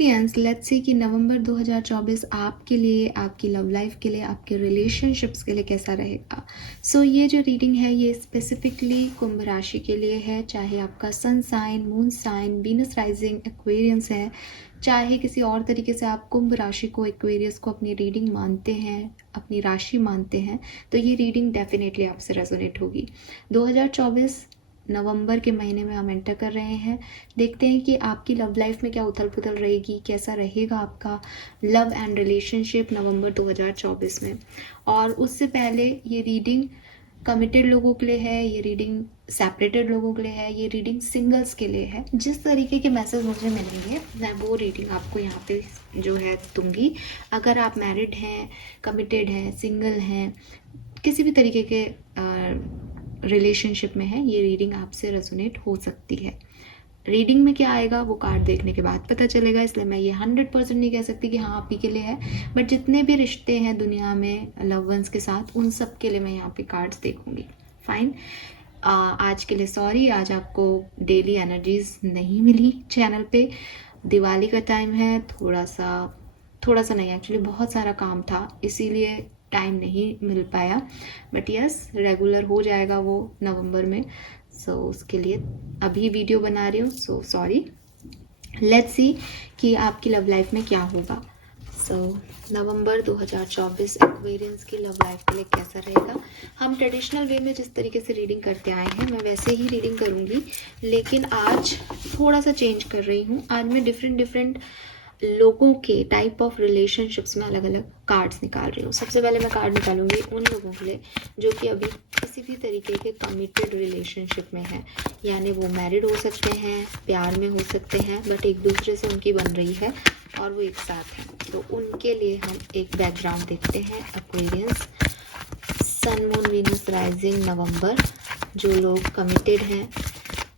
Aquarians, let's see कि नवंबर 2024 आपके लिए, आपकी लव लाइफ के लिए, आपके रिलेशनशिप्स के लिए कैसा रहेगा। सो ये जो रीडिंग है ये स्पेसिफिकली कुंभ राशि के लिए है, चाहे आपका sun sign, moon sign, Venus rising Aquarians है, चाहे किसी और तरीके से आप कुंभ राशि को, एक्वेरियस को अपनी रीडिंग मानते हैं, अपनी राशि मानते हैं, तो ये रीडिंग डेफिनेटली आपसे रेजोनेट होगी। 2024 नवंबर के महीने में हम एंटर कर रहे हैं। देखते हैं कि आपकी लव लाइफ में क्या उथल पुथल रहेगी, कैसा रहेगा आपका लव एंड रिलेशनशिप नवंबर 2024 में। और उससे पहले ये रीडिंग कमिटेड लोगों के लिए है, ये रीडिंग सेपरेटेड लोगों के लिए है, ये रीडिंग सिंगल्स के लिए है। जिस तरीके के मैसेज मुझे मिलेंगे मैं वो रीडिंग आपको यहाँ पे जो है दूंगी। अगर आप मैरिड हैं, कमिटेड हैं, सिंगल हैं, किसी भी तरीके के रिलेशनशिप में है, ये रीडिंग आपसे रेजोनेट हो सकती है। रीडिंग में क्या आएगा वो कार्ड देखने के बाद पता चलेगा, इसलिए मैं ये 100% नहीं कह सकती कि हाँ आप ही के लिए है, बट जितने भी रिश्ते हैं दुनिया में लव वंस के साथ, उन सब के लिए मैं यहाँ पे कार्ड्स देखूंगी। फाइन। आज के लिए सॉरी, आज आपको डेली एनर्जीज नहीं मिली चैनल पे। दिवाली का टाइम है, थोड़ा सा नहीं, एक्चुअली बहुत सारा काम था, इसीलिए टाइम नहीं मिल पाया, बट यस रेगुलर हो जाएगा वो नवंबर में। सो उसके लिए अभी वीडियो बना रही हूँ, सो सॉरी। लेट्स सी कि आपकी लव लाइफ में क्या होगा। सो नवंबर 2024 एक्वेरियंस की लव लाइफ के लिए कैसा रहेगा। हम ट्रेडिशनल वे में जिस तरीके से रीडिंग करते आए हैं मैं वैसे ही रीडिंग करूँगी, लेकिन आज थोड़ा सा चेंज कर रही हूँ। आज मैं डिफरेंट लोगों के टाइप ऑफ रिलेशनशिप्स में अलग अलग कार्ड्स निकाल रही हूँ। सबसे पहले मैं कार्ड निकालूंगी उन लोगों के लिए जो कि अभी किसी भी तरीके के कमिटेड रिलेशनशिप में है, यानी वो मैरिड हो सकते हैं, प्यार में हो सकते हैं, बट एक दूसरे से उनकी बन रही है और वो एक साथ हैं। तो उनके लिए हम एक बैकग्राउंड देखते हैं। Aquarians, sun moon Venus rising November, जो लोग कमिटेड हैं,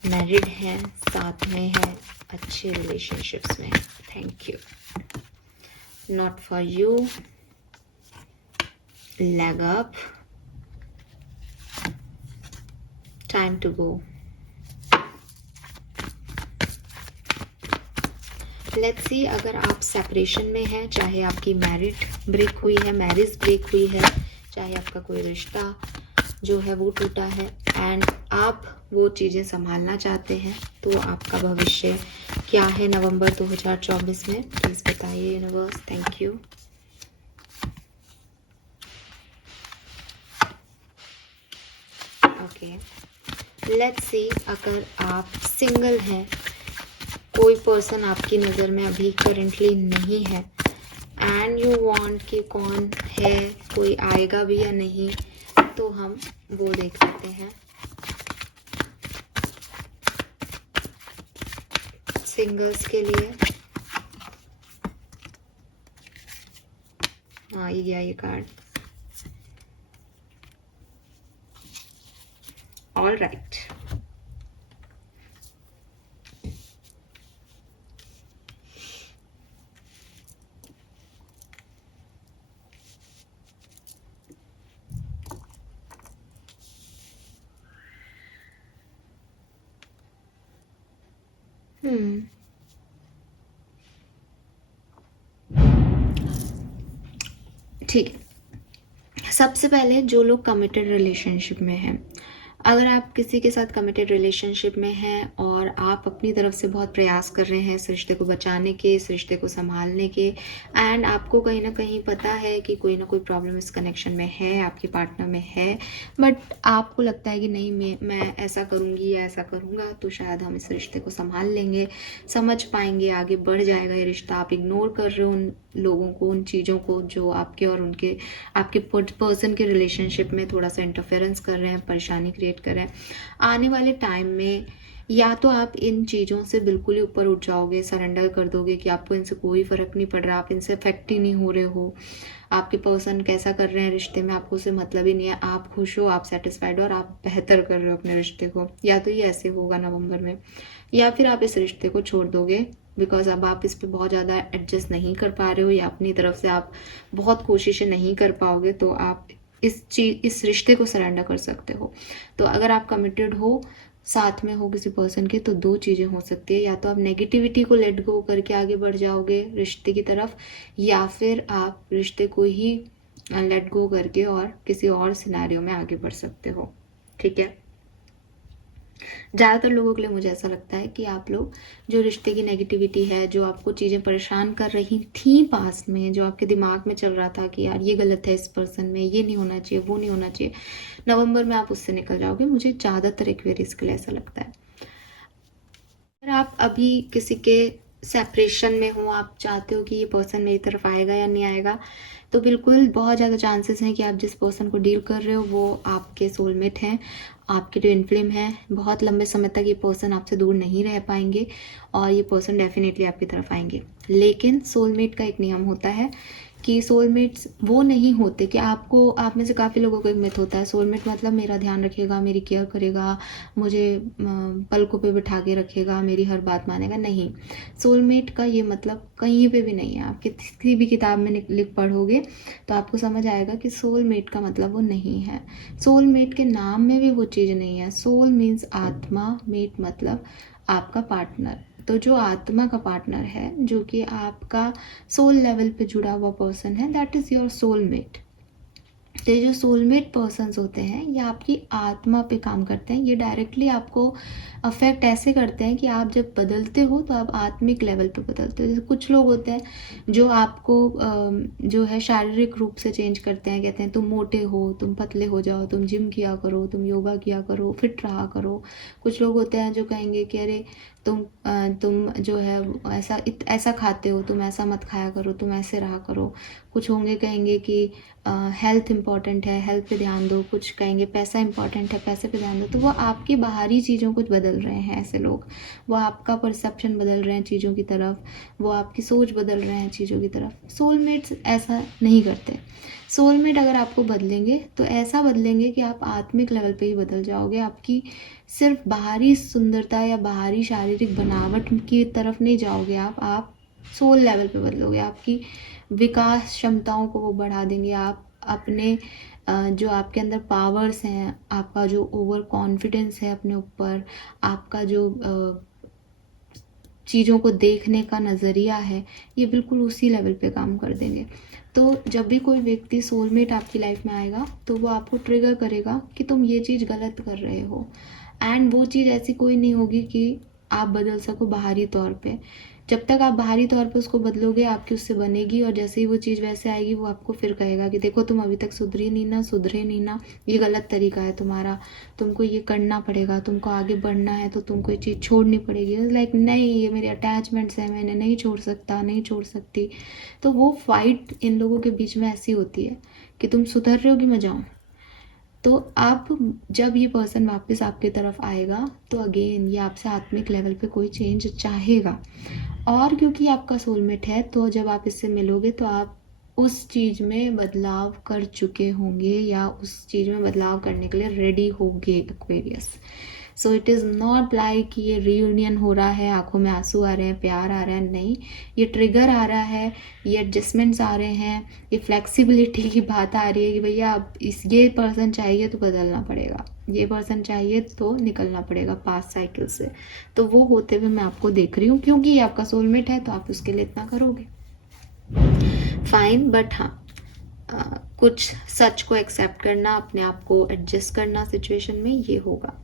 मैरिड हैं, साथ में हैं, अच्छे रिलेशनशिप्स में। Thank you. Not for you, leg up, time to go. Let's see अगर आप सेपरेशन में हैं, चाहे आपकी मैरिड ब्रेक हुई है, मैरिज ब्रेक हुई है, चाहे आपका कोई रिश्ता जो है वो टूटा है एंड आप वो चीज़ें संभालना चाहते हैं, तो आपका भविष्य क्या है नवंबर 2024 में, प्लीज़ बताइए universe. Thank you. Okay, let's see अगर आप सिंगल हैं, कोई पर्सन आपकी नज़र में अभी करेंटली नहीं है एंड यू वांट कि कौन है, कोई आएगा भी या नहीं, तो हम वो देख सकते हैं। सिंगल्स के लिए हाँ ये गया ये कार्ड। ऑल राइट, ठीक है। सबसे पहले जो लोग कमिटेड रिलेशनशिप में हैं, अगर आप किसी के साथ कमिटेड रिलेशनशिप में हैं और आप अपनी तरफ से बहुत प्रयास कर रहे हैं इस रिश्ते को बचाने के, इस रिश्ते को संभालने के, एंड आपको कहीं ना कहीं पता है कि कोई ना कोई प्रॉब्लम इस कनेक्शन में है, आपके पार्टनर में है, बट आपको लगता है कि नहीं मैं ऐसा करूँगी या ऐसा करूँगा तो शायद हम इस रिश्ते को संभाल लेंगे, समझ पाएंगे, आगे बढ़ जाएगा ये रिश्ता। आप इग्नोर कर रहे हो उन लोगों को, उन चीज़ों को जो आपके और उनके, आपके पर्सन के रिलेशनशिप में थोड़ा सा इंटरफेरेंस कर रहे हैं, परेशानी क्रिएट कर रहे हैं। आने वाले टाइम में या तो आप इन चीज़ों से बिल्कुल ही ऊपर उठ जाओगे, सरेंडर कर दोगे कि आपको इनसे कोई फ़र्क नहीं पड़ रहा, आप इनसे अफेक्ट ही नहीं हो रहे हो, आपके पर्सन कैसा कर रहे हैं रिश्ते में आपको उससे मतलब ही नहीं है, आप खुश हो, आप सेटिस्फाइड हो और आप बेहतर कर रहे हो अपने रिश्ते को। या तो ये ऐसे होगा नवंबर में, या फिर आप इस रिश्ते को छोड़ दोगे बिकॉज अब आप इस पर बहुत ज़्यादा एडजस्ट नहीं कर पा रहे हो या अपनी तरफ से आप बहुत कोशिशें नहीं कर पाओगे, तो आप इस रिश्ते को सरेंडर कर सकते हो। तो अगर आप कमिटेड हो साथ में हो किसी पर्सन के, तो दो चीज़ें हो सकती है, या तो आप नेगेटिविटी को लेट गो करके आगे बढ़ जाओगे रिश्ते की तरफ, या फिर आप रिश्ते को ही लेट गो करके और किसी और सिनेरियो में आगे बढ़ सकते हो। ठीक है, ज़्यादातर लोगों के लिए मुझे ऐसा लगता है कि आप लोग जो रिश्ते की नेगेटिविटी है, जो आपको चीज़ें परेशान कर रही थी पास्ट में, जो आपके दिमाग में चल रहा था कि यार ये गलत है इस पर्सन में, ये नहीं होना चाहिए, वो नहीं होना चाहिए, नवंबर में आप उससे निकल जाओगे। मुझे ज़्यादातर एक्वेरियस के लिए ऐसा लगता है। अगर आप अभी किसी के सेपरेशन में हो, आप चाहते हो कि ये पर्सन मेरी तरफ आएगा या नहीं आएगा, तो बिल्कुल बहुत ज़्यादा चांसेस हैं कि आप जिस पर्सन को डील कर रहे हो वो आपके सोलमेट हैं, आपके ट्विन फ्लेम हैं। बहुत लंबे समय तक ये पर्सन आपसे दूर नहीं रह पाएंगे और ये पर्सन डेफिनेटली आपकी तरफ आएंगे। लेकिन सोलमेट का एक नियम होता है कि सोलमेट्स वो नहीं होते कि आपको, आप में से काफ़ी लोगों को एक मिथ होता है सोलमेट मतलब मेरा ध्यान रखेगा, मेरी केयर करेगा, मुझे पलकों पे बिठा के रखेगा, मेरी हर बात मानेगा। नहीं, सोलमेट का ये मतलब कहीं पे भी नहीं है। आप किसी भी किताब में लिख पढ़ोगे तो आपको समझ आएगा कि सोलमेट का मतलब वो नहीं है। सोलमेट के नाम में भी वो चीज़ नहीं है। सोल मीन्स आत्मा, मेट मतलब आपका पार्टनर। तो जो आत्मा का पार्टनर है, जो कि आपका सोल लेवल पे जुड़ा हुआ पर्सन है, दैट इज़ योर सोलमेट। तो ये जो सोलमेट पर्सन्स होते हैं ये आपकी आत्मा पे काम करते हैं। ये डायरेक्टली आपको अफेक्ट ऐसे करते हैं कि आप जब बदलते हो तो आप आत्मिक लेवल पे बदलते हो। जैसे कुछ लोग होते हैं जो आपको जो है शारीरिक रूप से चेंज करते हैं, कहते हैं तुम मोटे हो, तुम पतले हो जाओ, तुम जिम किया करो, तुम योगा किया करो, फिट रहा करो। कुछ लोग होते हैं जो कहेंगे कि अरे तुम जो है ऐसा खाते हो, तुम ऐसा मत खाया करो, तुम ऐसे रहा करो। कुछ होंगे कहेंगे कि हेल्थ इंपॉर्टेंट है, हेल्थ पे ध्यान दो। कुछ कहेंगे पैसा इंपॉर्टेंट है, पैसे पे ध्यान दो। तो वो आपकी बाहरी चीज़ों को बदल रहे हैं ऐसे लोग। वो आपका परसेप्शन बदल रहे हैं चीज़ों की तरफ, वो आपकी सोच बदल रहे हैं चीज़ों की तरफ। सोलमेट्स ऐसा नहीं करते। सोलमेट अगर आपको बदलेंगे तो ऐसा बदलेंगे कि आप आत्मिक लेवल पे ही बदल जाओगे। आपकी सिर्फ बाहरी सुंदरता या बाहरी शारीरिक बनावट की तरफ नहीं जाओगे आप सोल लेवल पे बदलोगे। आपकी विकास क्षमताओं को वो बढ़ा देंगे। आप अपने जो आपके अंदर पावर्स हैं, आपका जो ओवर कॉन्फिडेंस है अपने ऊपर, आपका जो चीज़ों को देखने का नज़रिया है, ये बिल्कुल उसी लेवल पे काम कर देंगे। तो जब भी कोई व्यक्ति सोलमेट आपकी लाइफ में आएगा तो वो आपको ट्रिगर करेगा कि तुम ये चीज़ गलत कर रहे हो। एंड वो चीज़ ऐसी कोई नहीं होगी कि आप बदल सको बाहरी तौर पे। जब तक आप बाहरी तौर पे उसको बदलोगे आपकी उससे बनेगी, और जैसे ही वो चीज़ वैसे आएगी वो आपको फिर कहेगा कि देखो तुम अभी तक सुधरे नहीं ना, ये गलत तरीका है तुम्हारा, तुमको ये करना पड़ेगा, तुमको आगे बढ़ना है तो तुमको ये चीज़ छोड़नी पड़ेगी। लाइक नहीं, ये मेरे अटैचमेंट्स हैं, मैंने नहीं छोड़ सकता, नहीं छोड़ सकती। तो वो फाइट इन लोगों के बीच में ऐसी होती है कि तुम सुधर रहे हो कि मैं जाऊँ। तो आप जब ये पर्सन वापस आपकी तरफ आएगा तो अगेन ये आपसे आत्मिक लेवल पे कोई चेंज चाहेगा। और क्योंकि आपका सोलमेट है तो जब आप इससे मिलोगे तो आप उस चीज़ में बदलाव कर चुके होंगे या उस चीज़ में बदलाव करने के लिए रेडी होंगे Aquarius. So it is not like कि ये रीयूनियन हो रहा है, आंखों में आंसू आ रहे हैं, प्यार आ रहा है। नहीं, ये ट्रिगर आ रहा है, ये एडजस्टमेंट्स आ रहे हैं, ये फ्लेक्सिबिलिटी की बात आ रही है कि भैया अब ये पर्सन चाहिए तो बदलना पड़ेगा, ये पर्सन चाहिए तो निकलना पड़ेगा पास्ट साइकिल से। तो वो होते हुए मैं आपको देख रही हूँ, क्योंकि ये आपका सोलमेट है तो आप उसके लिए इतना करोगे, फाइन। बट हाँ, कुछ सच को एक्सेप्ट करना, अपने आप को एडजस्ट करना सिचुएशन में, ये होगा।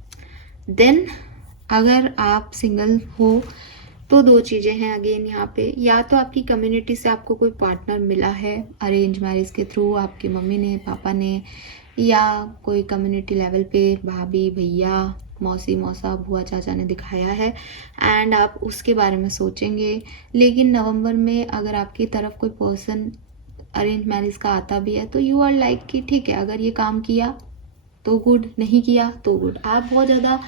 देन अगर आप सिंगल हो तो दो चीज़ें हैं अगेन यहाँ पे, या तो आपकी कम्युनिटी से आपको कोई पार्टनर मिला है अरेंज मैरिज के थ्रू, आपकी मम्मी ने, पापा ने, या कोई कम्युनिटी लेवल पे भाभी, भैया, मौसी, मौसा, बुआ, चाचा ने दिखाया है एंड आप उसके बारे में सोचेंगे। लेकिन नवंबर में अगर आपकी तरफ कोई पर्सन अरेंज मैरिज का आता भी है तो यू आर लाइक कि ठीक है, अगर ये काम किया तो गुड, नहीं किया तो गुड। आप बहुत ज़्यादा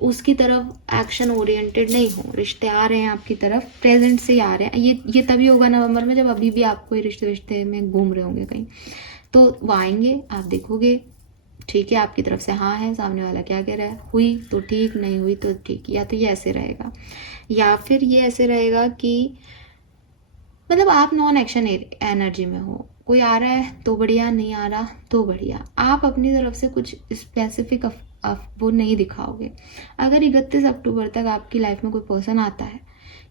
उसकी तरफ एक्शन ओरिएंटेड नहीं हो। रिश्ते आ रहे हैं आपकी तरफ, प्रेजेंट से ही आ रहे हैं। ये तभी होगा नवंबर में जब अभी भी आप कोई रिश्ते में घूम रहे होंगे कहीं, तो वो आएंगे, आप देखोगे ठीक है आपकी तरफ से हाँ है, सामने वाला क्या कह रहा है, हुई तो ठीक, नहीं हुई तो ठीक। या तो ये ऐसे रहेगा, या फिर ये ऐसे रहेगा कि मतलब आप नॉन एक्शन एनर्जी में हो, कोई आ रहा है तो बढ़िया, नहीं आ रहा तो बढ़िया। आप अपनी तरफ से कुछ स्पेसिफिक वो नहीं दिखाओगे। अगर 31 अक्टूबर तक आपकी लाइफ में कोई पर्सन आता है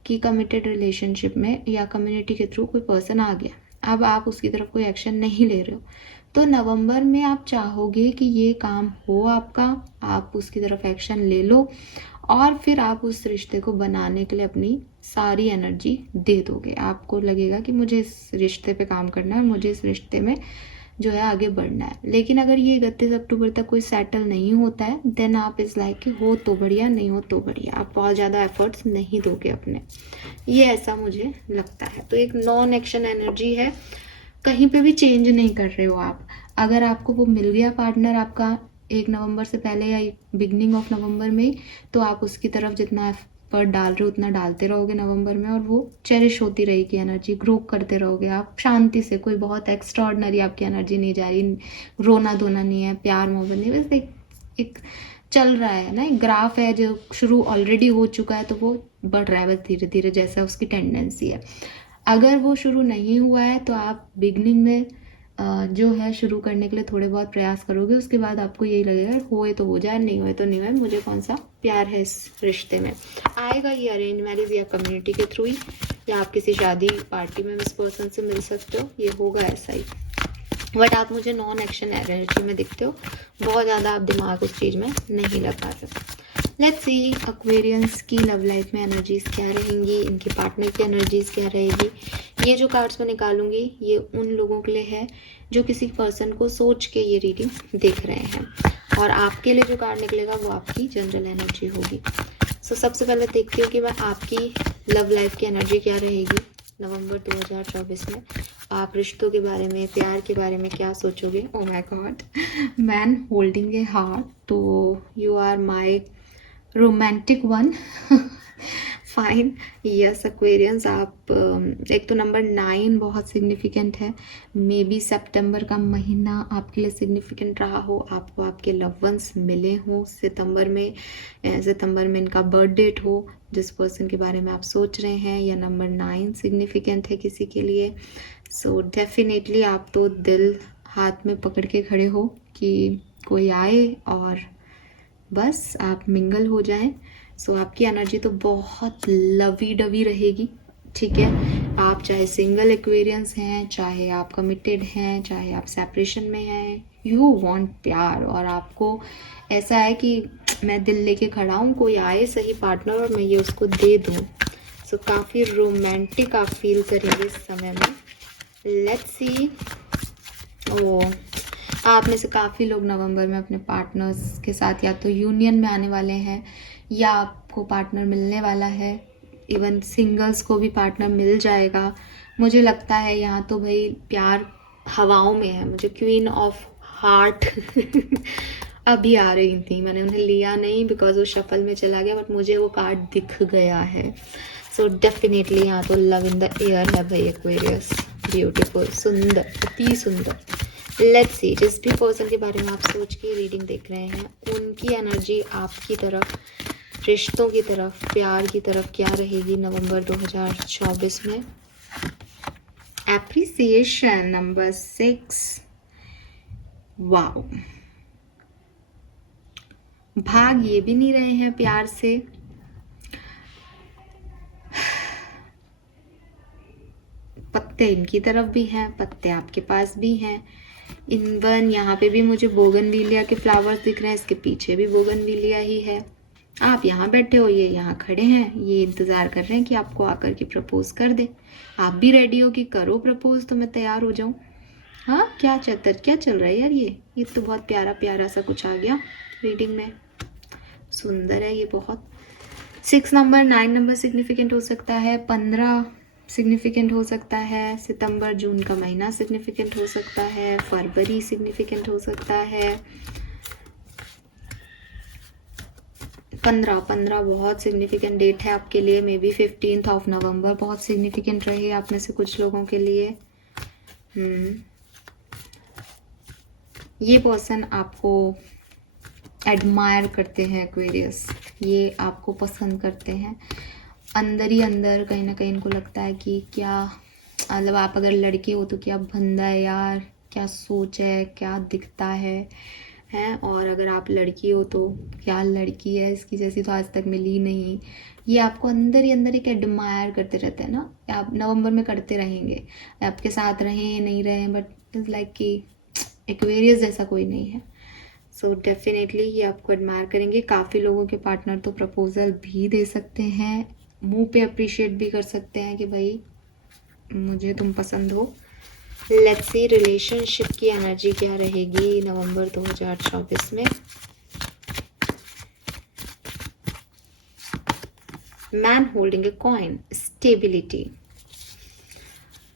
कि कमिटेड रिलेशनशिप में या कम्युनिटी के थ्रू कोई पर्सन आ गया, अब आप उसकी तरफ कोई एक्शन नहीं ले रहे हो, तो नवंबर में आप चाहोगे कि ये काम हो आपका, आप उसकी तरफ एक्शन ले लो और फिर आप उस रिश्ते को बनाने के लिए अपनी सारी एनर्जी दे दोगे। आपको लगेगा कि मुझे इस रिश्ते पे काम करना है और मुझे इस रिश्ते में जो है आगे बढ़ना है। लेकिन अगर ये 31 अक्टूबर तक कोई सेटल नहीं होता है, देन आप इस लाइक कि हो तो बढ़िया, नहीं हो तो बढ़िया, आप बहुत ज़्यादा एफर्ट्स नहीं दोगे अपने, ये ऐसा मुझे लगता है। तो एक नॉन एक्शन एनर्जी है, कहीं पे भी चेंज नहीं कर रहे हो आप। अगर आपको वो मिल गया पार्टनर आपका 1 नवंबर से पहले या बिगनिंग ऑफ नवंबर में, तो आप उसकी तरफ जितना एफर्ट डाल रहे हो उतना डालते रहोगे नवंबर में, और वो चेरिश होती रहेगी एनर्जी, ग्रो करते रहोगे आप शांति से। कोई बहुत एक्स्ट्रॉर्डनरी आपकी एनर्जी नहीं जा रही, रोना धोना नहीं है, प्यार मोहब्बत नहीं, बस एक चल रहा है ना, एक ग्राफ है जो शुरू ऑलरेडी हो चुका है, तो वो बढ़ रहा है बस धीरे धीरे, जैसा उसकी टेंडेंसी है। अगर वो शुरू नहीं हुआ है तो आप बिगनिंग में जो है शुरू करने के लिए थोड़े बहुत प्रयास करोगे, उसके बाद आपको यही लगेगा होए तो हो जाए, नहीं होए तो नहीं होए, मुझे कौन सा प्यार है इस रिश्ते में। आएगा ये अरेंज मैरिज या कम्युनिटी के थ्रू ही, या आप किसी शादी पार्टी में इस पर्सन से मिल सकते हो, ये होगा ऐसा ही। बट आप मुझे नॉन एक्शन एनर्जी में दिखते हो, बहुत ज़्यादा आप दिमाग उस चीज़ में नहीं लगा रहे। लेट्स सी एक्वेरियंस की लव लाइफ में एनर्जीज क्या रहेंगी, इनके पार्टनर की एनर्जीज क्या रहेगी। ये जो कार्ड्स मैं निकालूंगी ये उन लोगों के लिए है जो किसी पर्सन को सोच के ये रीडिंग देख रहे हैं, और आपके लिए जो कार्ड निकलेगा वो आपकी जनरल एनर्जी होगी। सो सबसे पहले देखती हूँ कि मैं आपकी लव लाइफ की एनर्जी क्या रहेगी नवंबर 2024 में। आप रिश्तों के बारे में, प्यार के बारे में क्या सोचोगे। Oh my God, man holding a heart, तो you are my romantic one. Fine, yes Aquarians, आप एक तो नंबर 9 बहुत सिग्निफिकेंट है। मे बी सितंबर का महीना आपके लिए सिग्निफिकेंट रहा हो, आपको आपके लव वंस मिले हों सितंबर में इनका बर्थ डेट हो जिस पर्सन के बारे में आप सोच रहे हैं, या नंबर 9 सिग्निफिकेंट है किसी के लिए। सो डेफिनेटली आप तो दिल हाथ में पकड़ के खड़े हो कि कोई आए और बस आप मिंगल हो जाएं। सो आपकी एनर्जी तो बहुत लवी डवी रहेगी, ठीक है। आप चाहे सिंगल एक्वेरियंस हैं, चाहे आप कमिटेड हैं, चाहे आप सेपरेशन में हैं, यू वांट प्यार, और आपको ऐसा है कि मैं दिल लेके खड़ा हूँ, कोई आए सही पार्टनर और मैं ये उसको दे दूँ। सो काफ़ी रोमांटिक आप फील करेंगे इस समय में। Let's see. ओ, आप में से काफ़ी लोग नवंबर में अपने पार्टनर्स के साथ या तो यूनियन में आने वाले हैं या आपको पार्टनर मिलने वाला है। इवन सिंगल्स को भी पार्टनर मिल जाएगा मुझे लगता है। यहाँ तो भाई प्यार हवाओं में है। मुझे क्वीन ऑफ हार्ट अभी आ रही थी, मैंने उन्हें लिया नहीं बिकॉज वो शफल में चला गया, बट मुझे वो कार्ड दिख गया है। सो डेफिनेटली यहाँ तो लव इन द एयर है भाई एक्वेरियस। ब्यूटीफुल, सुंदर, अति सुंदर। लेट्स सी, जिस भी पर्सन के बारे में आप सोच के रीडिंग देख रहे हैं उनकी एनर्जी आपकी तरफ, रिश्तों की तरफ, प्यार की तरफ क्या रहेगी नवंबर 2024 में। Appreciation number 6। वाओ, भाग ये भी नहीं रहे हैं प्यार से। पत्ते इनकी तरफ भी हैं, पत्ते आपके पास भी हैं। इवन यहाँ पे भी मुझे बोगनविलिया के फ्लावर्स दिख रहे हैं, इसके पीछे भी बोगनविलिया ही है। आप यहाँ बैठे हो, ये यहाँ खड़े हैं, ये इंतज़ार कर रहे हैं कि आपको आकर के प्रपोज कर दे। आप भी रेडी हो कि करो प्रपोज तो मैं तैयार हो जाऊँ। हाँ, क्या चल रहा है यार, ये तो बहुत प्यारा प्यारा सा कुछ आ गया रीडिंग में। सुंदर है ये बहुत। 6 नंबर, 9 नंबर सिग्निफिकेंट हो सकता है, 15 सिग्निफिकेंट हो सकता है, सितंबर जून का महीना सिग्निफिकेंट हो सकता है, फरवरी सिग्निफिकेंट हो सकता है। 15 बहुत सिग्निफिकेंट डेट है आपके लिए। May be 15th of November बहुत सिग्निफिकेंट रहे आप में से कुछ लोगों के लिए। ये पर्सन आपको एडमायर करते हैं एक्वेरियस, ये आपको पसंद करते हैं। अंदर ही अंदर कहीं ना कहीं इनको लगता है कि क्या मतलब आप अगर लड़के हो तो क्या बंदा है यार, क्या सोच है, क्या दिखता है हैं। और अगर आप लड़की हो तो क्या लड़की है, इसकी जैसी तो आज तक मिली नहीं। ये आपको अंदर ही अंदर एक एडमायर करते रहते हैं ना, आप नवंबर में करते रहेंगे, आपके साथ रहें नहीं रहें, बट इज़ लाइक कि एक्वेरियस जैसा कोई नहीं है। सो डेफिनेटली ये आपको एडमायर करेंगे। काफ़ी लोगों के पार्टनर तो प्रपोजल भी दे सकते हैं, मुंह पे अप्रिशिएट भी कर सकते हैं कि भाई मुझे तुम पसंद हो। लेट्स सी रिलेशनशिप की एनर्जी क्या रहेगी नवंबर 2024 में। Man holding a coin, stability.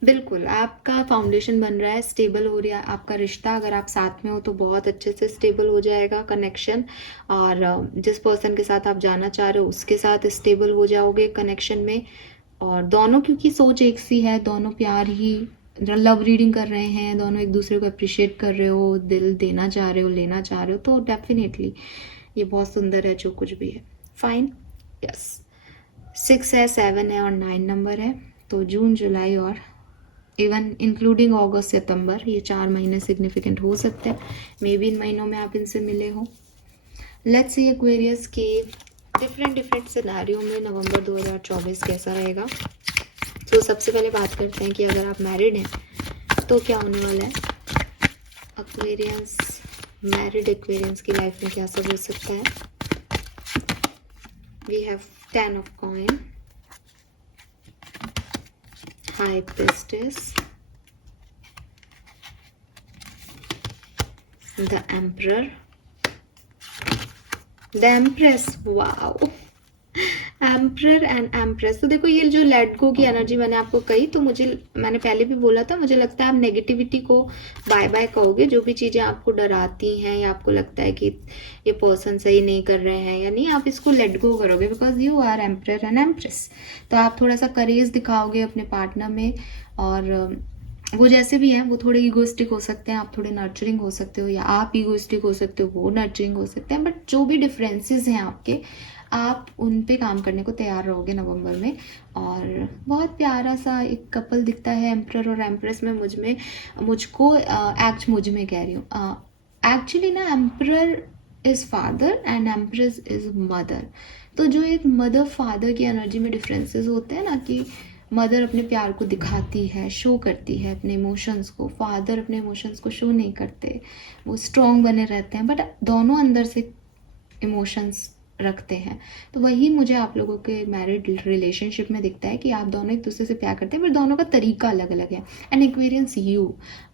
बिल्कुल आपका फाउंडेशन बन रहा है, स्टेबल हो रहा है आपका रिश्ता। अगर आप साथ में हो तो बहुत अच्छे से स्टेबल हो जाएगा कनेक्शन, और जिस पर्सन के साथ आप जाना चाह रहे हो उसके साथ स्टेबल हो जाओगे कनेक्शन में। और दोनों क्योंकि सोच एक सी है, दोनों प्यार ही लव रीडिंग कर रहे हैं, दोनों एक दूसरे को अप्रिशिएट कर रहे हो, दिल देना चाह रहे हो, लेना चाह रहे हो, तो डेफिनेटली ये बहुत सुंदर है जो कुछ भी है। Fine, yes. 6 है, 7 है और 9 नंबर है, तो जून जुलाई और इवन इंक्लूडिंग अगस्त सितंबर, ये 4 महीने सिग्निफिकेंट हो सकते हैं। मे बी इन महीनों में आप इनसे मिले हो। लेट्स सी एक्वेरियस के डिफरेंट सिनेरियो में नवंबर 2024 कैसा रहेगा। तो सबसे पहले बात करते हैं कि अगर आप मैरिड हैं तो क्या होने वाला है। एक्वेरियंस, मैरिड एक्वेरियंस की लाइफ में क्या सब हो सकता है। We have 10 of coin, high priestess, the emperor, the empress. Wow, emperor and empress. तो देखो ये जो लेट गो की एनर्जी मैंने आपको कही, तो मैंने पहले भी बोला था, मुझे लगता है आप नेगेटिविटी को बाय बाय कहोगे। जो भी चीज़ें आपको डराती हैं या आपको लगता है कि ये पर्सन सही नहीं कर रहे हैं या नहीं, आप इसको लेट गो करोगे, because you are emperor and empress. तो आप थोड़ा सा करेज दिखाओगे अपने पार्टनर में, और वो जैसे भी हैं वो थोड़े ईगोइस्टिक हो सकते हैं, आप थोड़े नर्चरिंग हो सकते हो, या आप ईगोइस्टिक हो सकते हो, वो नर्चरिंग हो सकते हैं। बट जो भी डिफरेंसेस हैं आपके, आप उन पे काम करने को तैयार रहोगे नवंबर में। और बहुत प्यारा सा एक कपल दिखता है एम्परर और एम्प्रेस में मुझको मुझ में कह रही हूँ, एक्चुअली ना emperor is father and empress is mother. तो जो एक मदर फादर की एनर्जी में डिफरेंसेस होते हैं ना, कि मदर अपने प्यार को दिखाती है, शो करती है अपने इमोशंस को, फादर अपने इमोशंस को शो नहीं करते, वो स्ट्रॉन्ग बने रहते हैं, बट दोनों अंदर से इमोशंस रखते हैं। तो वही मुझे आप लोगों के मैरिड रिलेशनशिप में दिखता है कि आप दोनों एक दूसरे से प्यार करते हैं, पर दोनों का तरीका अलग अलग है। एंड एक्वेरियंस,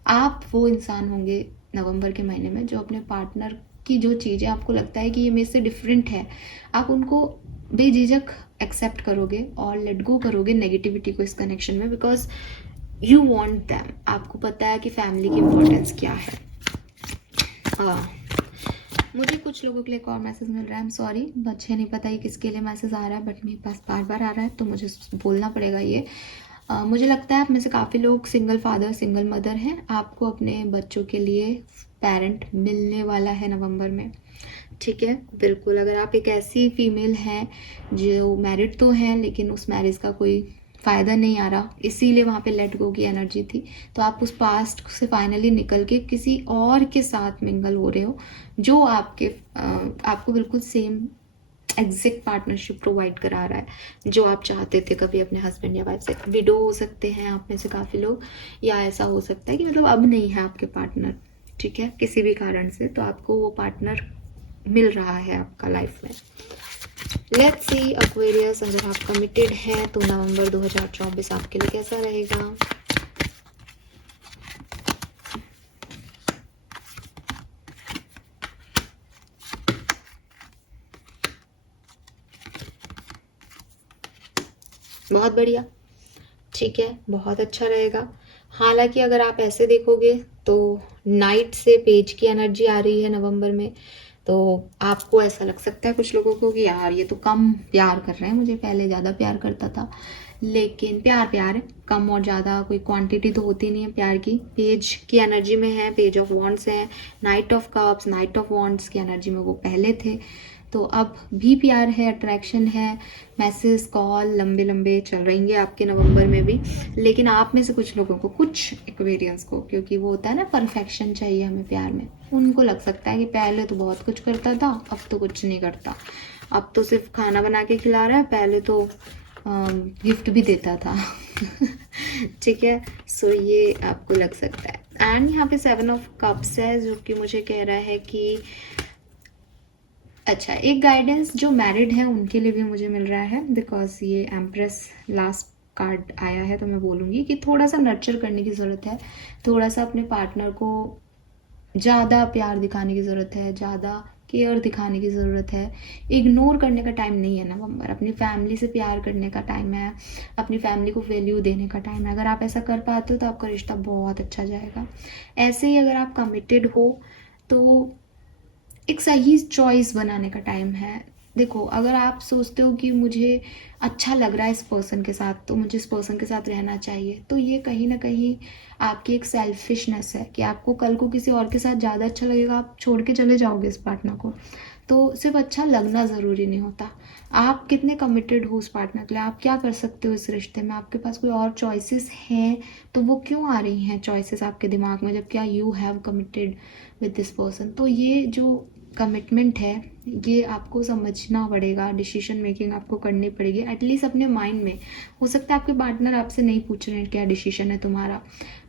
आप वो इंसान होंगे नवंबर के महीने में जो अपने पार्टनर की जो चीज़ें आपको लगता है कि ये मेरे से डिफरेंट है, आप उनको बेझिझक एक्सेप्ट करोगे और लेट गो करोगे नेगेटिविटी को इस कनेक्शन में, बिकॉज यू वॉन्ट दैम। आपको पता है कि फैमिली की इम्पोर्टेंस क्या है। मुझे कुछ लोगों के लिए एक और मैसेज मिल रहा है, आई एम सॉरी, मुझे नहीं पता ये किसके लिए मैसेज आ रहा है, बट मेरे पास बार बार आ रहा है तो मुझे बोलना पड़ेगा ये। मुझे लगता है आप में से काफ़ी लोग सिंगल फादर सिंगल मदर हैं। आपको अपने बच्चों के लिए पेरेंट मिलने वाला है नवंबर में, ठीक है। बिल्कुल, अगर आप एक ऐसी फीमेल हैं जो मैरिड तो हैं लेकिन उस मैरिज का कोई फ़ायदा नहीं आ रहा, इसीलिए वहाँ पे लेट गो की एनर्जी थी, तो आप उस पास्ट से फाइनली निकल के किसी और के साथ मिंगल हो रहे हो जो आपको बिल्कुल सेम एग्जैक्ट पार्टनरशिप प्रोवाइड करा रहा है जो आप चाहते थे कभी अपने हस्बैंड या वाइफ से। विडो हो सकते हैं आप में से काफ़ी लोग, या ऐसा हो सकता है कि मतलब अब नहीं है आपके पार्टनर, ठीक है, किसी भी कारण से, तो आपको वो पार्टनर मिल रहा है आपका लाइफ में। लेट्स सी एक्वेरियस, अगर आप कमिटेड हैं तो नवंबर 2024 आपके लिए कैसा रहेगा। बहुत बढ़िया, ठीक है, बहुत अच्छा रहेगा। हालांकि अगर आप ऐसे देखोगे तो नाइट से पेज की एनर्जी आ रही है नवंबर में, तो आपको ऐसा लग सकता है कुछ लोगों को कि यार ये तो कम प्यार कर रहे हैं, मुझे पहले ज़्यादा प्यार करता था। लेकिन प्यार है, कम और ज़्यादा कोई क्वांटिटी तो होती नहीं है प्यार की। पेज की एनर्जी में है, पेज ऑफ वॉन्ड्स है, night of cups, night of wands की एनर्जी में वो पहले थे। तो अब भी प्यार है, अट्रैक्शन है, मैसेज कॉल लंबे लंबे चल रहेंगे आपके नवंबर में भी। लेकिन आप में से कुछ लोगों को, कुछ एक्वेरियंस को, क्योंकि वो होता है ना परफेक्शन चाहिए हमें प्यार में, उनको लग सकता है कि पहले तो बहुत कुछ करता था, अब तो कुछ नहीं करता, अब तो सिर्फ खाना बना के खिला रहा है, पहले तो गिफ्ट भी देता था। ठीक है, सो ये आपको लग सकता है। एंड यहाँ पे 7 ऑफ कप्स है जो कि मुझे कह रहा है कि अच्छा, एक गाइडेंस जो मैरिड है उनके लिए भी मुझे मिल रहा है, बिकॉज ये एम्प्रेस लास्ट कार्ड आया है, तो मैं बोलूँगी कि थोड़ा सा नर्चर करने की ज़रूरत है, थोड़ा सा अपने पार्टनर को ज़्यादा प्यार दिखाने की ज़रूरत है, ज़्यादा केयर दिखाने की ज़रूरत है। इग्नोर करने का टाइम नहीं है नवंबर, अपनी फैमिली से प्यार करने का टाइम है, अपनी फैमिली को वैल्यू देने का टाइम है। अगर आप ऐसा कर पाते हो तो आपका रिश्ता बहुत अच्छा जाएगा। ऐसे ही अगर आप कमिटेड हो तो एक सही चॉइस बनाने का टाइम है। देखो, अगर आप सोचते हो कि मुझे अच्छा लग रहा है इस पर्सन के साथ, तो मुझे इस पर्सन के साथ रहना चाहिए, तो ये कहीं ना कहीं आपकी एक सेल्फिशनेस है कि आपको कल को किसी और के साथ ज़्यादा अच्छा लगेगा, आप छोड़ के चले जाओगे इस पार्टनर को। तो सिर्फ अच्छा लगना ज़रूरी नहीं होता, आप कितने कमिटेड हो उस पार्टनर के लिए, आप क्या कर सकते हो इस रिश्ते में, आपके पास कोई और चॉइसेस हैं तो वो क्यों आ रही हैं चॉइसेस आपके दिमाग में, जब क्या you have committed with this person. तो ये जो कमिटमेंट है ये आपको समझना पड़ेगा, डिसीजन मेकिंग आपको करनी पड़ेगी एटलीस्ट अपने माइंड में। हो सकता है आपके पार्टनर आपसे नहीं पूछ रहे हैं क्या डिसीजन है तुम्हारा,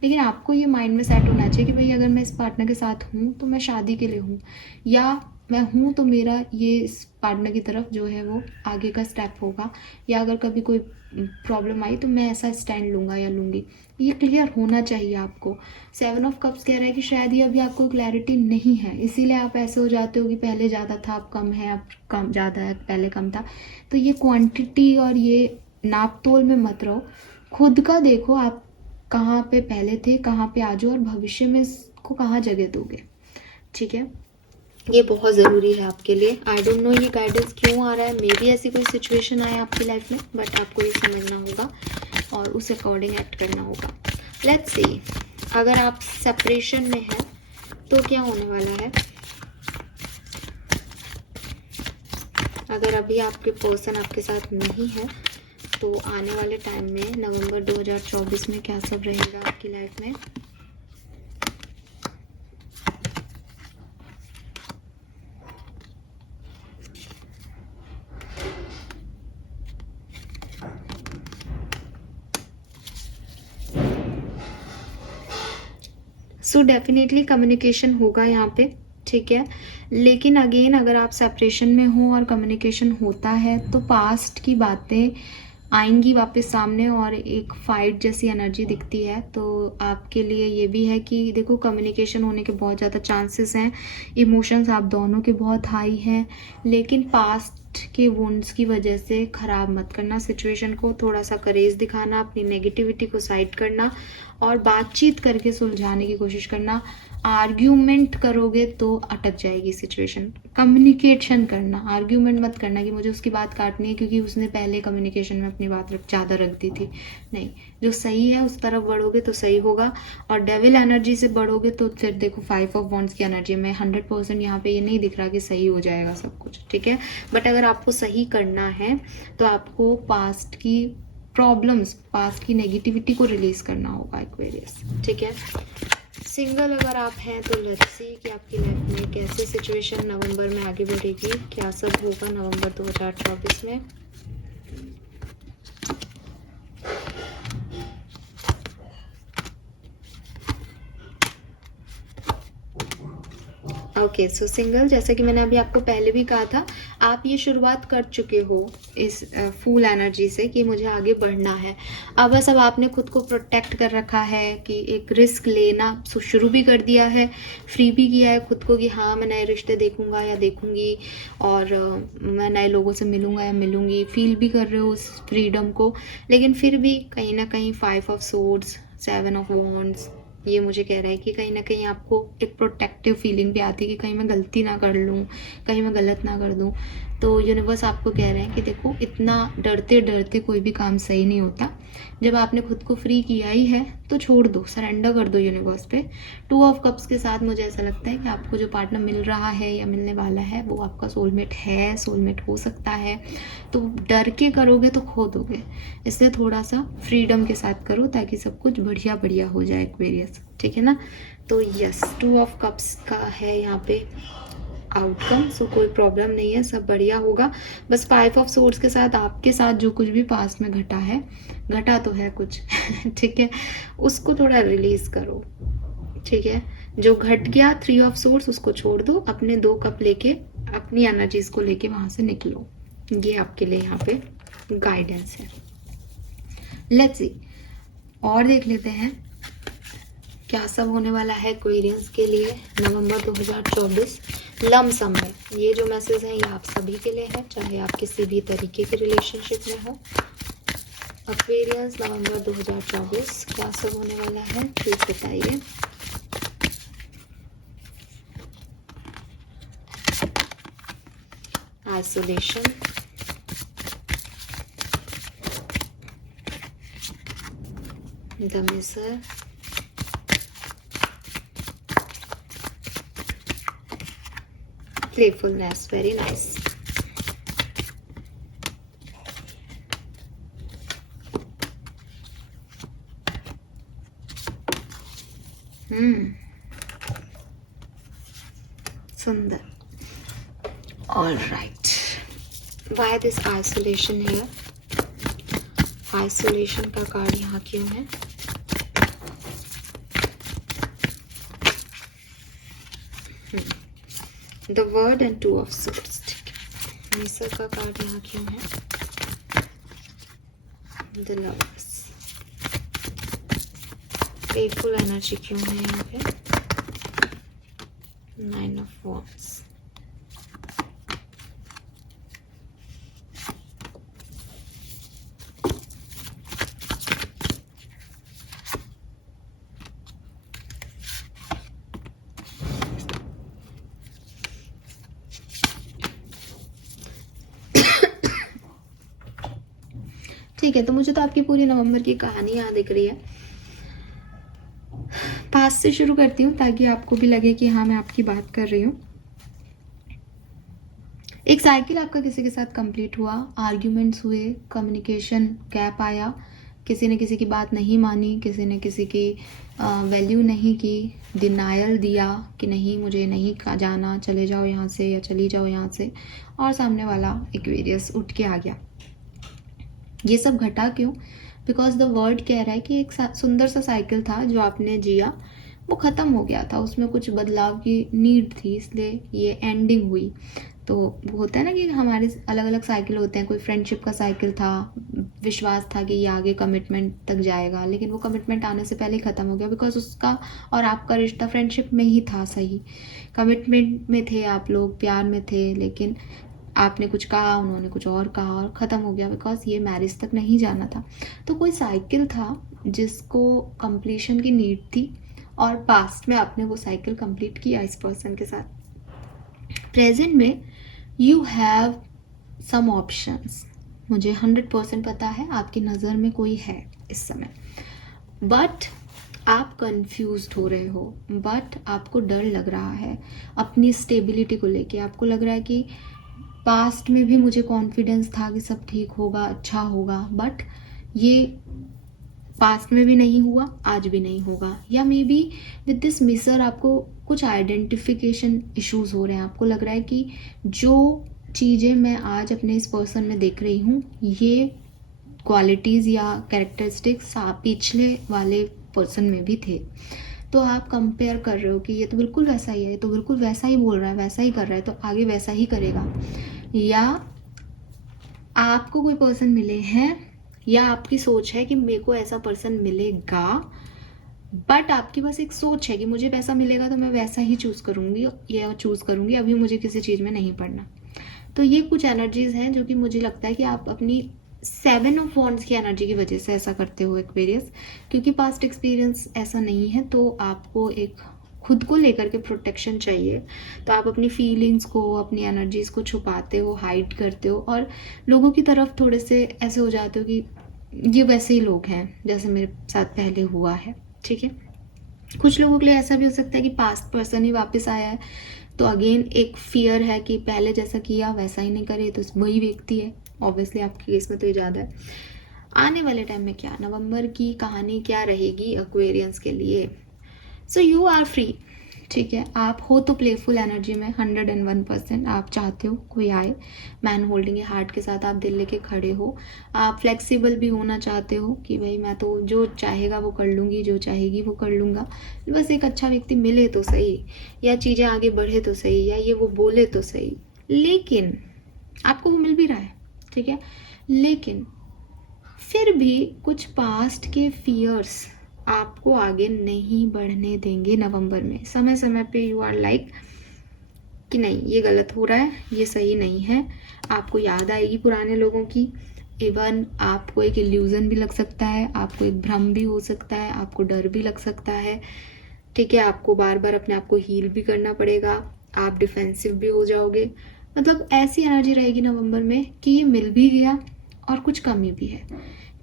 लेकिन आपको ये माइंड में सेट होना चाहिए कि भाई अगर मैं इस पार्टनर के साथ हूँ तो मैं शादी के लिए हूँ, या मैं हूँ तो मेरा ये इस पार्टनर की तरफ जो है वो आगे का स्टेप होगा, या अगर कभी कोई प्रॉब्लम आई तो मैं ऐसा स्टैंड लूँगा या लूँगी। ये क्लियर होना चाहिए आपको। 7 ऑफ कप्स कह रहा है कि शायद ये अभी आपको क्लैरिटी नहीं है, इसीलिए आप ऐसे हो जाते हो कि पहले ज़्यादा था अब कम है, अब कम ज़्यादा है पहले कम था। तो ये क्वांटिटी और ये नाप तोल में मत रहो, खुद का देखो आप कहाँ पे पहले थे, कहाँ पे आज हो, और भविष्य में इसको कहाँ जगह दोगे। ठीक है, ये बहुत ज़रूरी है आपके लिए। आई डोंट नो ये गाइडेंस क्यों आ रहा है, मे बी ऐसी कोई सिचुएशन आए आपकी लाइफ में, बट आपको ये समझना होगा और उस अकॉर्डिंग एक्ट करना होगा। लेट्स सी, अगर आप सेपरेशन में हैं तो क्या होने वाला है। अगर अभी आपके पर्सन आपके साथ नहीं है तो आने वाले टाइम में नवंबर 2024 में क्या सब रहेगा आपकी लाइफ में। सो डेफिनेटली कम्युनिकेशन होगा यहाँ पे, ठीक है। लेकिन अगेन अगर आप सेपरेशन में हो और कम्युनिकेशन होता है तो पास्ट की बातें आएंगी वापस सामने और एक फाइट जैसी एनर्जी दिखती है। तो आपके लिए ये भी है कि देखो, कम्युनिकेशन होने के बहुत ज़्यादा चांसेस हैं, इमोशंस आप दोनों के बहुत हाई हैं, लेकिन पास्ट के वुंड्स की वजह से ख़राब मत करना सिचुएशन को, थोड़ा सा करेज दिखाना, अपनी नेगेटिविटी को साइड करना और बातचीत करके सुलझाने की कोशिश करना। आर्ग्यूमेंट करोगे तो अटक जाएगी सिचुएशन। कम्युनिकेशन करना, आर्ग्यूमेंट मत करना कि मुझे उसकी बात काटनी है क्योंकि उसने पहले कम्युनिकेशन में अपनी बात ज़्यादा रख दी थी। नहीं, जो सही है उस तरफ बढ़ोगे तो सही होगा। और डेविल एनर्जी से बढ़ोगे तो फिर देखो 5 ऑफ वॉन्ड्स की एनर्जी में 100% यहाँ पे ये नहीं दिख रहा कि सही हो जाएगा सब कुछ, ठीक है। बट अगर आपको सही करना है तो आपको पास्ट की प्रॉब्लम्स, पास्ट की नेगेटिविटी को रिलीज करना होगा एक्वेरियस, ठीक है। सिंगल अगर आप हैं तो लेट्स सी कि आपकी लाइफ में कैसे सिचुएशन नवंबर में आगे बढ़ेगी, क्या सब होगा नवंबर 2024 में। ओके, सो सिंगल, जैसा कि मैंने अभी आपको पहले भी कहा था, आप ये शुरुआत कर चुके हो इस फूल एनर्जी से कि मुझे आगे बढ़ना है। अब बस अब आपने खुद को प्रोटेक्ट कर रखा है कि एक रिस्क लेना शुरू भी कर दिया है, फ्री भी किया है खुद को कि हाँ मैं नए रिश्ते देखूंगा या देखूंगी और मैं नए लोगों से मिलूंगा या मिलूंगी, फील भी कर रहे हो उस फ्रीडम को। लेकिन फिर भी कहीं ना कहीं 5 ऑफ सोर्ड्स, 7 ऑफ वॉन्ड्स ये मुझे कह रहा है कि कहीं ना कहीं आपको एक प्रोटेक्टिव फीलिंग भी आती है कि कहीं मैं गलती ना कर लूँ, कहीं मैं गलत ना कर दूँ। तो यूनिवर्स आपको कह रहे हैं कि देखो, इतना डरते डरते कोई भी काम सही नहीं होता। जब आपने खुद को फ्री किया ही है तो छोड़ दो, सरेंडर कर दो यूनिवर्स पे। 2 ऑफ कप्स के साथ मुझे ऐसा लगता है कि आपको जो पार्टनर मिल रहा है या मिलने वाला है वो आपका सोलमेट है, सोलमेट हो सकता है। तो डर के करोगे तो खो दोगे, इसलिए थोड़ा सा फ्रीडम के साथ करो ताकि सब कुछ बढ़िया बढ़िया हो जाए एक्वेरियस, ठीक है ना। तो यस, 2 ऑफ कप्स का है यहाँ पे आउटकम, सो कोई प्रॉब्लम नहीं है, सब बढ़िया होगा। बस 5 ऑफ सोर्ड्स के साथ आपके साथ जो कुछ भी पास्ट में घटा है, घटा तो है कुछ ठीक है, उसको थोड़ा रिलीज करो, ठीक है। जो घट गया 3 ऑफ सोर्ड्स उसको छोड़ दो, अपने 2 कप लेके, अपनी एनर्जीज को लेके वहां से निकलो। ये आपके लिए यहाँ पे गाइडेंस है। लेट्स सी, और देख लेते हैं क्या सब होने वाला है एक्वेरियंस के लिए नवंबर 2024 लमसम में। ये जो मैसेज है ये आप सभी के लिए है, चाहे आप किसी भी तरीके के रिलेशनशिप में हो। एक्वेरियंस नवंबर 2024 क्या सब होने वाला है प्लीज बताइए। Isolation, the Misar, playfulness, very nice. Sundar. All right. Why this isolation here? Isolation का कार्ड यहाँ क्यों है? The Word and 2 of Swords, ठीक है। मिसर का कार्ड यहाँ क्यों है? The Lovers। फेथफुल एनर्जी क्यों है यहाँ पे? 9 of Wands। ठीक है, तो मुझे तो आपकी पूरी नवंबर की कहानी यहाँ दिख रही है। पास से शुरू करती हूँ ताकि आपको भी लगे कि हाँ मैं आपकी बात कर रही हूँ। एक साइकिल आपका किसी के साथ कंप्लीट हुआ, आर्ग्यूमेंट्स हुए, कम्युनिकेशन गैप आया, किसी ने किसी की बात नहीं मानी, किसी ने किसी की वैल्यू नहीं की, डिनायल दिया कि नहीं मुझे नहीं जाना, चले जाओ यहाँ से या चली जाओ यहाँ से, और सामने वाला एक्वेरियस उठ के आ गया। ये सब घटा क्यों? बिकॉज द वर्ड कह रहा है कि एक सुंदर सा साइकिल था जो आपने जिया, वो ख़त्म हो गया था, उसमें कुछ बदलाव की नीड थी, इसलिए ये एंडिंग हुई। तो वो होता है ना कि हमारे अलग अलग साइकिल होते हैं, कोई फ्रेंडशिप का साइकिल था, विश्वास था कि ये आगे कमिटमेंट तक जाएगा, लेकिन वो कमिटमेंट आने से पहले ही ख़त्म हो गया। बिकॉज उसका और आपका रिश्ता फ्रेंडशिप में ही था, सही कमिटमेंट में थे आप लोग, प्यार में थे, लेकिन आपने कुछ कहा, उन्होंने कुछ और कहा और ख़त्म हो गया, बिकॉज ये मैरिज तक नहीं जाना था। तो कोई साइकिल था जिसको कंप्लीशन की नीड थी और पास्ट में आपने वो साइकिल कंप्लीट किया इस पर्सन के साथ। प्रेजेंट में यू हैव सम ऑप्शंस, मुझे 100% पता है आपकी नज़र में कोई है इस समय, बट आप कंफ्यूज्ड हो रहे हो, बट आपको डर लग रहा है अपनी स्टेबिलिटी को लेके। आपको लग रहा है कि पास्ट में भी मुझे कॉन्फिडेंस था कि सब ठीक होगा, अच्छा होगा, बट ये पास्ट में भी नहीं हुआ, आज भी नहीं होगा। या मे बी विद दिस मिसर आपको कुछ आइडेंटिफिकेशन इश्यूज हो रहे हैं। आपको लग रहा है कि जो चीज़ें मैं आज अपने इस पर्सन में देख रही हूँ, ये क्वालिटीज़ या कैरेक्टरिस्टिक्स पिछले वाले पर्सन में भी थे। तो आप कंपेयर कर रहे हो कि ये तो बिल्कुल वैसा ही है, ये तो बिल्कुल वैसा ही बोल रहा है, वैसा ही कर रहा है, तो आगे वैसा ही करेगा। या आपको कोई पर्सन मिले हैं, या आपकी सोच है कि मेरे को ऐसा पर्सन मिलेगा, बट आपकी बस एक सोच है कि मुझे वैसा मिलेगा तो मैं वैसा ही चूज़ करूँगी या चूज़ करूँगी, अभी मुझे किसी चीज़ में नहीं पड़ना। तो ये कुछ एनर्जीज हैं जो कि मुझे लगता है कि आप अपनी 7 ऑफ वॉन्ड्स की एनर्जी की वजह से ऐसा करते हो एक्वेरियस, क्योंकि पास्ट एक्सपीरियंस ऐसा नहीं है, तो आपको एक खुद को लेकर के प्रोटेक्शन चाहिए, तो आप अपनी फीलिंग्स को, अपनी एनर्जीज़ को छुपाते हो, हाइड करते हो और लोगों की तरफ थोड़े से ऐसे हो जाते हो कि ये वैसे ही लोग हैं जैसे मेरे साथ पहले हुआ है, ठीक है। कुछ लोगों के लिए ऐसा भी हो सकता है कि पास्ट पर्सन ही वापस आया है, तो अगेन एक फियर है कि पहले जैसा किया वैसा ही नहीं करे, तो वही व्यक्ति है। ऑब्वियसली आपके केस में तो ये ज़्यादा है। आने वाले टाइम में क्या, नवंबर की कहानी क्या रहेगी एक्वेरियंस के लिए। सो यू आर फ्री, ठीक है। आप हो तो प्लेफुल एनर्जी में 101%। आप चाहते हो कोई आए, मैन होल्डिंग हार्ट के साथ आप दिल लेके खड़े हो। आप फ्लेक्सिबल भी होना चाहते हो कि भाई मैं तो जो चाहेगा वो कर लूँगी, जो चाहेगी वो कर लूँगा, बस एक अच्छा व्यक्ति मिले तो सही, या चीज़ें आगे बढ़े तो सही, या ये वो बोले तो सही। लेकिन आपको वो मिल भी रहा है, ठीक है। लेकिन फिर भी कुछ पास्ट के फियर्स आपको आगे नहीं बढ़ने देंगे नवंबर में। समय समय पे यू आर लाइक कि नहीं ये गलत हो रहा है, ये सही नहीं है। आपको याद आएगी पुराने लोगों की, इवन आपको एक इल्यूजन भी लग सकता है, आपको एक भ्रम भी हो सकता है, आपको डर भी लग सकता है, ठीक है। आपको बार बार अपने आप को हील भी करना पड़ेगा, आप डिफेंसिव भी हो जाओगे। मतलब ऐसी एनर्जी रहेगी नवंबर में कि ये मिल भी गया और कुछ कमी भी है,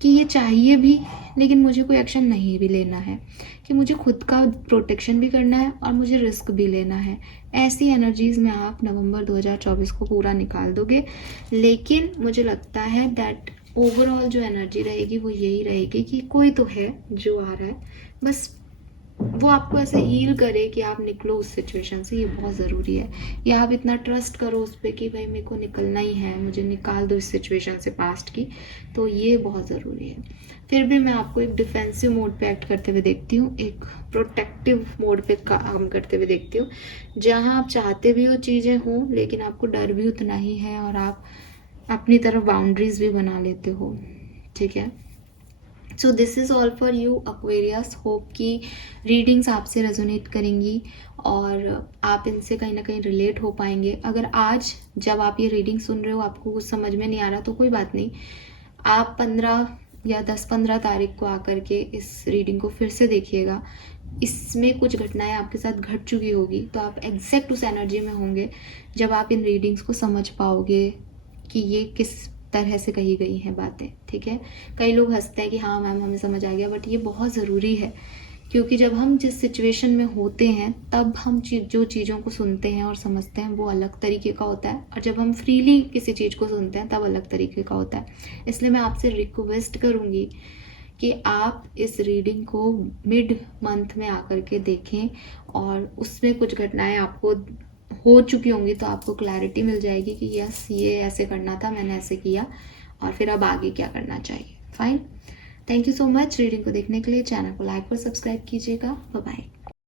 कि ये चाहिए भी लेकिन मुझे कोई एक्शन नहीं भी लेना है, कि मुझे खुद का प्रोटेक्शन भी करना है और मुझे रिस्क भी लेना है। ऐसी एनर्जीज़ में आप नवंबर 2024 को पूरा निकाल दोगे। लेकिन मुझे लगता है दैट ओवरऑल जो एनर्जी रहेगी वो यही रहेगी कि कोई तो है जो आ रहा है, बस वो आपको ऐसे हील करे कि आप निकलो उस सिचुएशन से। ये बहुत ज़रूरी है, या आप इतना ट्रस्ट करो उस पर कि भाई मेरे को निकलना ही है, मुझे निकाल दो इस सिचुएशन से पास्ट की, तो ये बहुत ज़रूरी है। फिर भी मैं आपको एक डिफेंसिव मोड पे एक्ट करते हुए देखती हूँ, एक प्रोटेक्टिव मोड पे काम करते हुए देखती हूँ, जहाँ आप चाहते भी हो चीज़ें हों लेकिन आपको डर भी उतना ही है और आप अपनी तरफ बाउंड्रीज भी बना लेते हो, ठीक है। So this is all for you Aquarius. Hope कि रीडिंग्स आपसे रेजोनेट करेंगी और आप इनसे कहीं ना कहीं रिलेट हो पाएंगे। अगर आज जब आप ये रीडिंग सुन रहे हो आपको कुछ समझ में नहीं आ रहा तो कोई बात नहीं, आप 15 या 10-15 तारीख को आकर के इस रीडिंग को फिर से देखिएगा। इसमें कुछ घटनाएं आपके साथ घट चुकी होगी तो आप एग्जैक्ट उस एनर्जी में होंगे जब आप इन रीडिंग्स को समझ पाओगे कि ये किस तरह से कही गई हैं बातें, ठीक है। कई लोग हंसते हैं कि हाँ मैम हमें समझ आ गया, बट ये बहुत ज़रूरी है, क्योंकि जब हम जिस सिचुएशन में होते हैं तब हम जो चीज़ों को सुनते हैं और समझते हैं वो अलग तरीके का होता है, और जब हम फ्रीली किसी चीज़ को सुनते हैं तब अलग तरीके का होता है। इसलिए मैं आपसे रिक्वेस्ट करूँगी कि आप इस रीडिंग को मिड मंथ में आकर के देखें, और उसमें कुछ घटनाएं आपको हो चुकी होंगी तो आपको क्लैरिटी मिल जाएगी कि यस ये ऐसे करना था, मैंने ऐसे किया, और फिर अब आगे क्या करना चाहिए। Fine, thank you so much reading को देखने के लिए। चैनल को लाइक और सब्सक्राइब कीजिएगा। Bye bye.